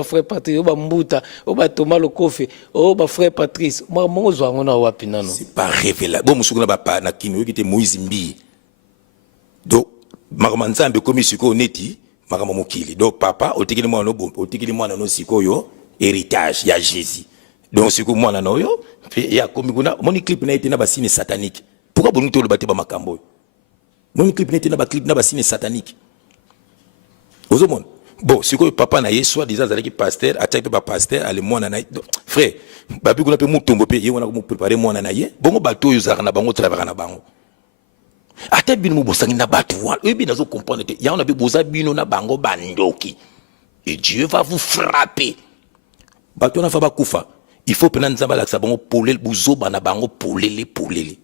frère Patrice ba mbuta ba Thomas Lokofe ba frère Patrice makambango zwango na wapi nano c'est pas révélé bo musuku na ba pa na kino yiki te Moïse Mbi do makama nzambe komi siko neti makama mokili do papa otikili mwana no sikoyo héritage ya Jésus donc siko mwana no yo ya komi kuna moni clip na été na ba signe satanique pourquoi bon to le baté ba makambo moni clip na été na ba clip na ba signe satanique ozomon bon siko papa na yesu a disant avec pasteur attaque ba pasteur ale mwana na frère babi kuna pe mutombo pe yona ko préparer mwana na ye bongo bato yo zaka na bango travailler na bango ata bino bosangi na bato wana ebi nazo comprendre te ya on a be boza bino na bango bandoki et Dieu va vous frapper bato na fa ba kufa il faut prendre nzamba la sabongo polel buzoba na bango polele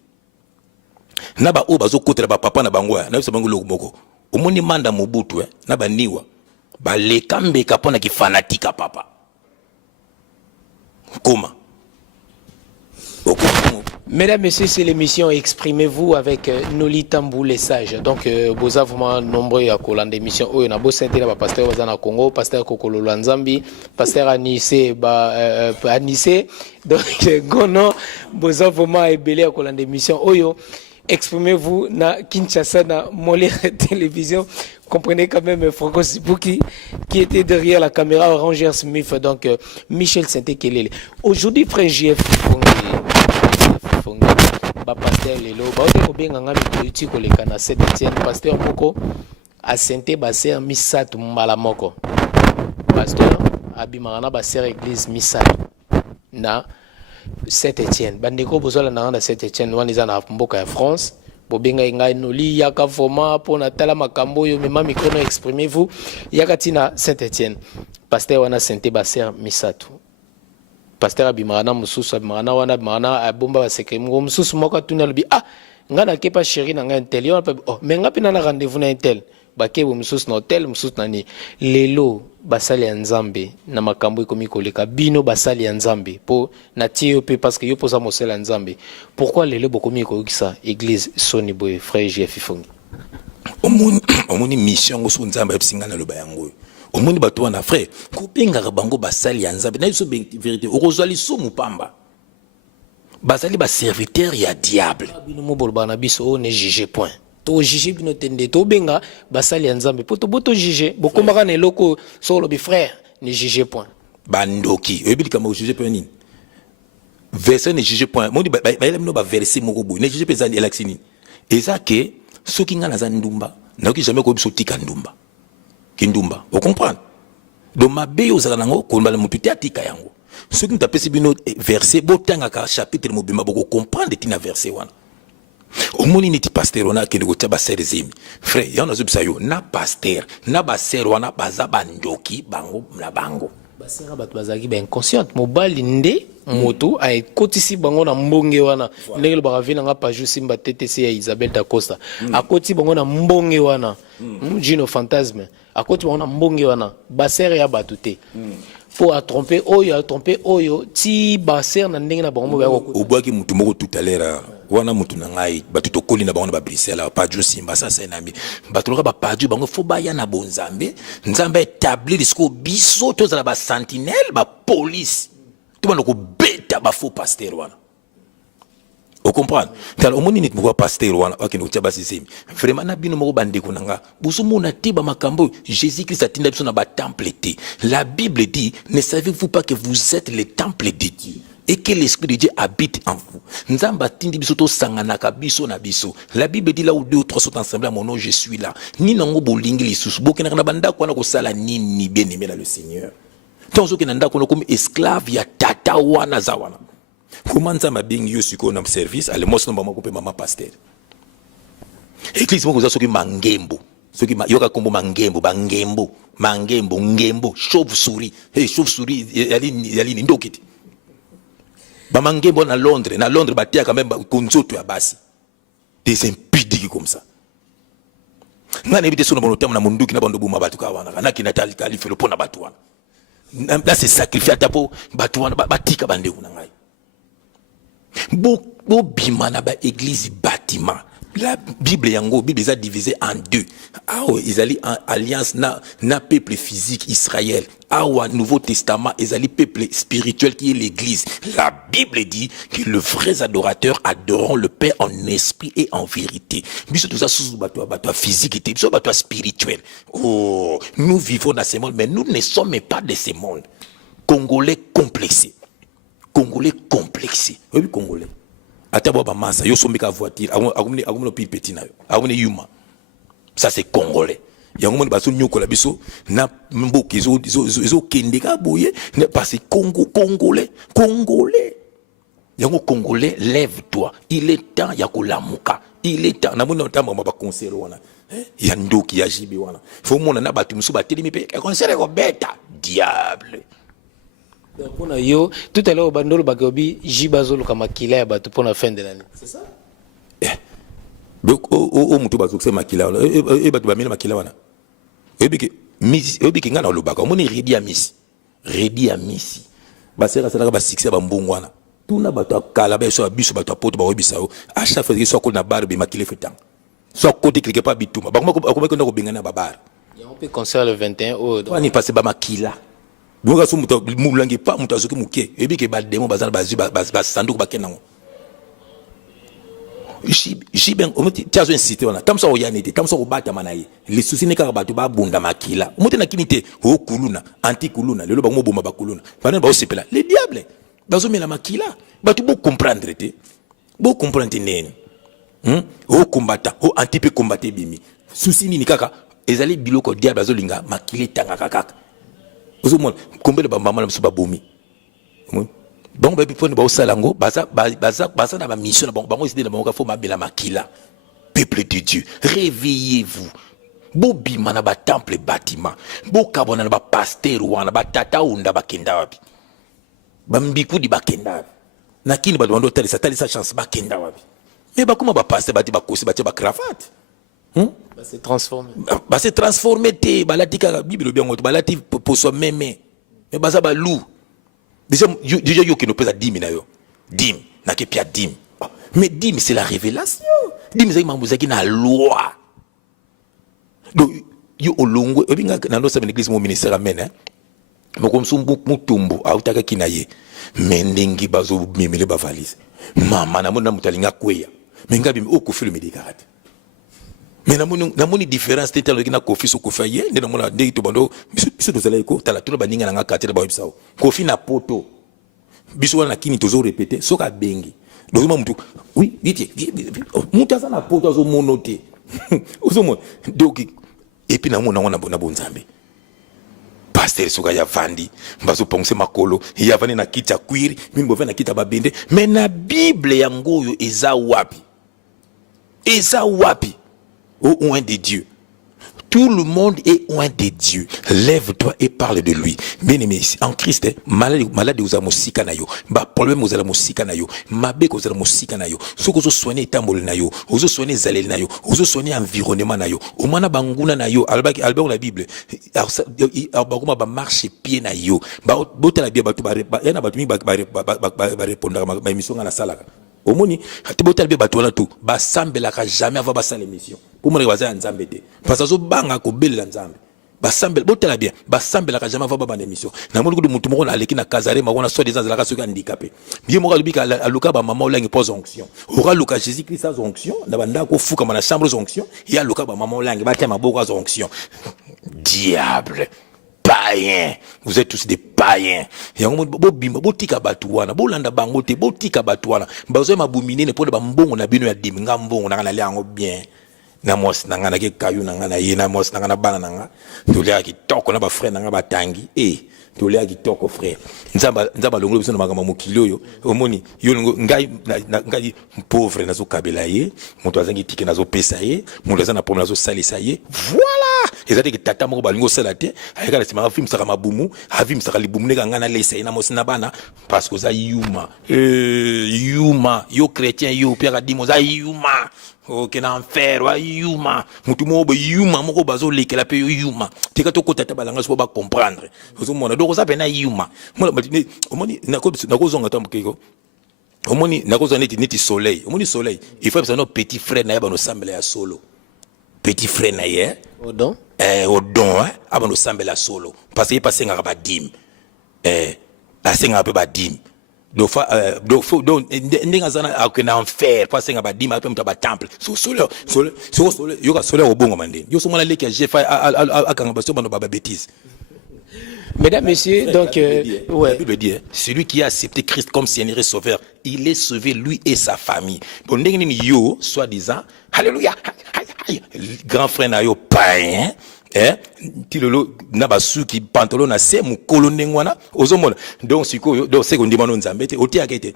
na ba o bazo kotela ba papa na bango na biso bango lokomoko omoni manda mobutu na ba niwa ba lekambe kapona ki fanatika papa comment. Mesdames, Messieurs, c'est l'émission Exprimez-vous avec Noli Tambou les sages. Donc, vous avez vraiment nombreux à coller l'émission. Oh, on a beau sentir le pasteur Bazana Congo, pasteur Kokolo Lanzambi, pasteur Anissé, Anissé. Donc, Gono, vous avez vraiment ébélé à coller l'émission. Oh, exprimez-vous na Kinshasa, na Molière Télévision. Comprenez quand même Franco Sipouki qui était derrière la caméra Ranger Smith. Donc, Michel Saint-Ekelele. Aujourd'hui, frère JF ba pasteur lelo ba ote ko benga ngami politique ko leka na Saint-Étienne pasteur moko a senté ba ser misatu mbala moko pasteur abimanga na ba ser église misatu na Saint-Étienne bandeko bozola na Saint-Étienne wani za na mboka ya France bo benga ngai noli yaka format pour na tala makambo yo mema mikono exprimez-vous yaka tina Saint-Étienne pasteur wana senté ba ser misatu pasteur abimana mususu abimana wana abimana abomba baseke mususu moko tuna lobi ngana kepa chéri na nga intel yo mais nga pina na rendez-vous na intel bakebo mususu na hotel mususu nani lelo basali ya nzambe na makambo ikomi koleka bino basali ya nzambe po na tie pe parce que yo posa mosela nzambe pourquoi lelo bokomi koyokisa église soni boy frère JF Fongi omoni mission ngo so nzambe episinga na loba yango omoni bato wana frère kopengaka bango basali ya nzambe na biso vérité okozwali so mupamba basali ba serviteur ya diable bino mobolo bana biso ne juge point to juge bino tende to benga basali ya nzambe poto boto juge bokombaka na eloko solo bi frère ne juge point bandoki oyebi kama juge point nini verset ne juge point moni ba mino ba verset moko boy ne juge point zani elaxini eza ke soki nga naza ndumba nakoki jamais ko biso tika ndumba kindumba o comprendre donc mabe yo zala nango ko mbala mutu te atika yango soki ntapesi bino verset botanga ka chapitre mobimba boko comprendre tina verset wana omoni niti pasteur wana kende ko taba ser zemi frère ya na zubisa yo na pasteur na ba ser wana baza bandoki bango na bango basera bato bazaki ba inconscient mobali nde moto ay kotisi bango na mbonge wana ndenge ba ravina nga paju simba TTC ya Isabelle Dacosta akoti bango na mbonge wana Gino Fantasme akoti bango na mbonge wana basera ya bato te pour tromper oyo ti baser na ndenge na bango ba ko obwaki mutu moko tout à l'heure wana mutu na ngai bato to koli na bango na ba Bruxelles paju simba ça c'est nami bato loka ba paju bango fo ba ya na bonzambe nzambe établir disco biso to za ba sentinelle ba police to bana ko beta ba faux pasteur wana o comprendre tala omoni nit moko pasteur wana akino tia basisemi vraiment na bino moko bandeko nanga buso mona te ba makambo Jésus Christ atinda biso na ba temple te la Bible dit ne savez-vous pas que vous êtes le temple de Dieu et que l'Esprit de Dieu habite en vous. Nzamba tindi biso to sanganaka biso na biso. La Bible dit là où deux ou trois sont ensemble à mon nom, je suis là. Ni nango bolingi lisusu. Bokena na banda ko na ko sala nini bien-aimé dans le Seigneur. Tonzo ke nanda ko comme esclave ya tata wana zawana. Comment ça m'a bien yo siko na service, ale mo sono mama ko pe mama pasteur. Église mo ko za soki mangembo. Soki yoka kombo mangembo, ngembo, chauve-souris. Hey, chauve-souris yali ndokiti. Bamangembo na Londres batia quand même konzoto ya basi des impudiques comme ça ngana ebite sona bono tamu na munduki na bando buma batu ka wana kana kinatali kali felo pona batu wana là c'est sacrifié tapo batouana batika bandeko na ngai bo bimana ba église bâtiment. La Bible yango, Bible est divisée en deux. Ils allaient en alliance na peuple physique Israël. Nouveau Testament, ils allaient peuple spirituel qui est l'église. La Bible dit que les vrais adorateurs adoreront le Père en esprit et en vérité. Biso tout ça sous bateau physique et biso bateau spirituel. Oh, nous vivons dans ce monde, mais nous ne sommes pas de ce monde. Congolais complexés. Congolais complexés. Oui, Congolais. Atabo ba masa yo sombika voiture agumne petit na yo agumne yuma ça c'est congolais yango moni baso nyokola biso na mboki zo kendeka boye parce que congolais yango congolais lève-toi il est temps ya kolamuka il est temps na moni ntamba ba concert wana ya ndoki ya jibi wana faut mona na batu musu batelemi pe concert ko beta diable. Pona yo tout à l'heure bandolo bakobi jibazolo kama kila ya batu pona fin de l'année. C'est ça? Donc mutu bazo c'est makila batu ba mina makila wana. Ebiki ngana lo baka moni redi ya misi. Ba sera sala ba succès ba mbongo wana. Tuna batu kala ba so biso batu poto ba obisa o. À chaque fois que so ko na barbe makile fetan. So côté quelque pas bituma. Ba ko bengana babar. Ya on peut concert le 21 au. Wani passer ba makila. Bonga so muta mulangi pa muta zoki muke ebike ba demo bazana ba sanduku ba kenango ben omoti tiazo incité wana tamsa oyanete tamsa obata manaye les soucis ne ka batu ba bunda makila omoti na kinité o kuluna anti kuluna lelo ba mo bomba ba kuluna bana ba osepela les diables bazo mela makila batu bo comprendre nene o combattant o anti pe combattre bimi souci nini kaka ezali biloko diable bazo linga makile tanga kaka. Combien de maman ne sont pas boumi? Bon, ben, puis, on salango, baza na ma mission, bon, c'est de la faut ma bella makila. Peuple de Dieu, réveillez-vous. Bobi manaba temple bâtiment. Bo kabona ba pasteur wana ba tata unda ba kenda wapi. Bambiku di ba kenda wapi. Na kini ba dondo tali sa chance ba kenda wapi. Mais ba kuma ba pasteur ba di ba kosi ba cravate. C'est transformé. C'est transformé te balatika Bible bien ngoto balati pour soi même. Mais baza ba lou. Déjà yo qui nous pèse à 10 na yo. 10 na ke pia 10. Mais 10 c'est la révélation. 10 c'est mamuzaki na loi. Donc yo olongo ebinga na ndo sa l'église mon ministère amen hein. Mais comme sumbu mutumbu autaka kinaye. Mendengi bazo mimele ba valise. Mama na mona mutalinga kweya. Menga bimi okufi le médicate. Mais namoni différence tete avec na kofi so kofi ye ndena mona ndeki to bando biso tozala eko tala tolo baninga nga katela ba bisao kofi na poto biso wana kini tozo répéter soka bengi donc mutu oui vite mutu za na poto zo monote ozo donc et puis namona wana bona bonzambe pasteur soka ya vandi mbazo pongse makolo ya vandi na kita kwiri mimbo vena kita babende mais na bible yango yo eza wapi au oint de Dieu. Tout le monde est oint de Dieu. Lève-toi et parle de lui. Bien-aimé, en Christ, malade aux amosika na yo, ba problème aux amosika na yo, mabek aux amosika na yo, so ko soigner tambol na yo, ozo soigner zalel na yo, ozo soigner environnement na yo, o mana banguna na yo, albaki la Bible. Bakuma ba marche pied na yo. Ba botala bia batu ba yana batu mi ba répondre ma émission na salaka. Omoni hatibotal be bato wana tout ba sambelaka jamais avant ba l'émission pour moi baza nzambe te parce que zo banga ko belela nzambe ba sambel botala bien ba sambelaka jamais avant ba émission na moni ko mutu moko na aleki na kazare makona so des zalaka so handicapé bien moko alubika aluka ba maman olangi pose onction ora luka Jésus Christ sa onction na banda ko fuka na chambre onction ya aluka ba maman olangi ba tema boko onction diable païens, vous êtes tous des païens. Yango bobimba botika batuwana, bolanda bango te botika batuwana. Bazo mabumine ne po ba mbongo na bino ya dim ngambongo na kana liango bien. Na mos na ngana ke kayu na ngana ye na mos na ngana bana na nga. Tolia ki toko na ba frère na nga batangi. Tolia ki toko frère. Nzamba longo biso na makama mokilo yo. Omoni yo ngai pauvre na zo kabela ye, moto azangi tike na zo pesa ye, moto azana problème na zo salisa ye. Voilà. Ezali ki tata moko balingo sala te ayaka na sima film saka mabumu avim saka libumu ne ngana lesa ina mosina bana parce que za yuma yuma yo chrétien yo pia kadimo za yuma OK na enfer wa yuma mutu mo bo yuma moko bazo lekela pe yuma tika to kota ta balanga so ba comprendre ozo mona dokoza pena yuma omoni nakozonga tambukeko omoni nakozonga neti soleil omoni soleil il faut que nos petit frère na yaba no sambela ya solo petit frère na ye Odon odon aba no sambela solo parce que passé ngaka ba dim asenga pe ba dim do ndinga zana akena enfer parce que ngaba dim ape mta ba temple solo yoka solo obongo mande yo somona leki ya jefa akanga baso bano baba bêtise. Mesdames, messieurs, donc, La Bible dit, celui qui a accepté Christ comme Seigneur et Sauveur, il est sauvé, lui et sa famille. Bon, yo, soi-disant, alléluia, grand frère na yo païen, tilolo na basu ki pantalon na se mu kolonengwana, ozomona. Donc siko, donc c'est qu'on demande nzambe te, ote akete.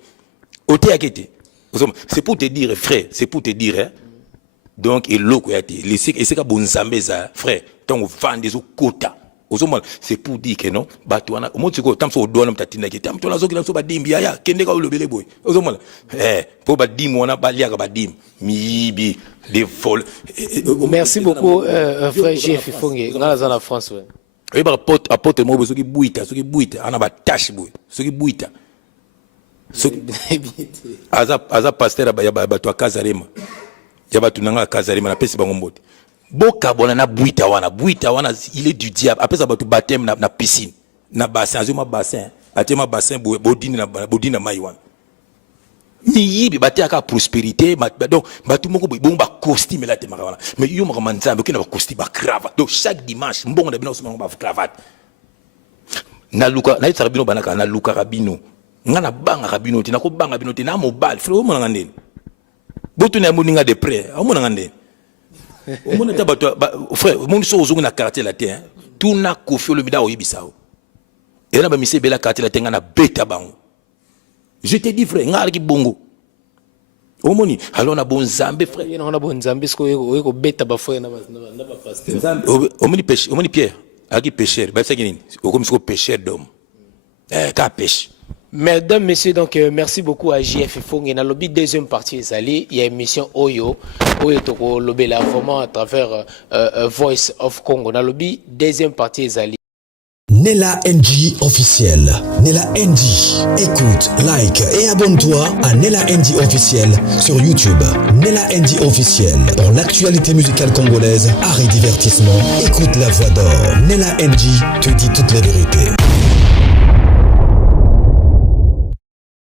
C'est pour te dire frère, c'est pour te dire donc et loko yate, et c'est ka bon nzambe za frère, donc vend des quota. C'est pour dire que non, batouana, au moins tu comme ça au doigt mtatina qui tam tola zoki so badimbi ya kende ka olobele boy. Ozomala. Pour badim on a balia ka badim. Mibi les vols. Merci beaucoup frère Jeff Fonge. Ngala za la France ouais. Oui ba apôtre mo soki buita, ana ba tâche boy. Soki buita. Soki aza pasteur ba bato Kazarema. Ya bato nanga Kazarema na pesi bango mbote. Boka bona na buita wana il est du diable après ça ba tu baptême na piscine na bassin azuma bassin atema bassin bodini na mai wana mi yibi batia ka prospérité donc batu moko bon ba costume la te wana mais yo moko manzambe kina ba costume ba cravate donc chaque dimanche mbongo na bino so ba cravate na luka na itsara bino banaka na luka rabino ngana banga rabino tina ko banga bino tina mobile frère mo na ngandeni botu na moninga de près o mo na ngandeni on est frère mon so ozungu na quartier la terre tout na Koffi Olomide oyibisao et na ba mise bela quartier la tenga na beta bango je te dis frère ngala ki bongo omoni alors na bon nzambe frère on a bon nzambe sko ko beta ba frère na ba pasteur omoni Pierre aki pécheur ba c'est nini comme ce pécheur d'homme ka pêche. Mesdames, messieurs, donc merci beaucoup à JF Fonge. Dans le deuxième partie, il y a une émission Oyo Toko Lobela vraiment à travers Voice of Congo. Dans le deuxième partie, Nella NG officiel. Nella NG. Écoute, like et abonne-toi à Nella NG officiel sur YouTube. Nella NG officiel. Pour l'actualité musicale congolaise, art et divertissement, écoute la voix d'or. Nella NG te dit toutes les vérités.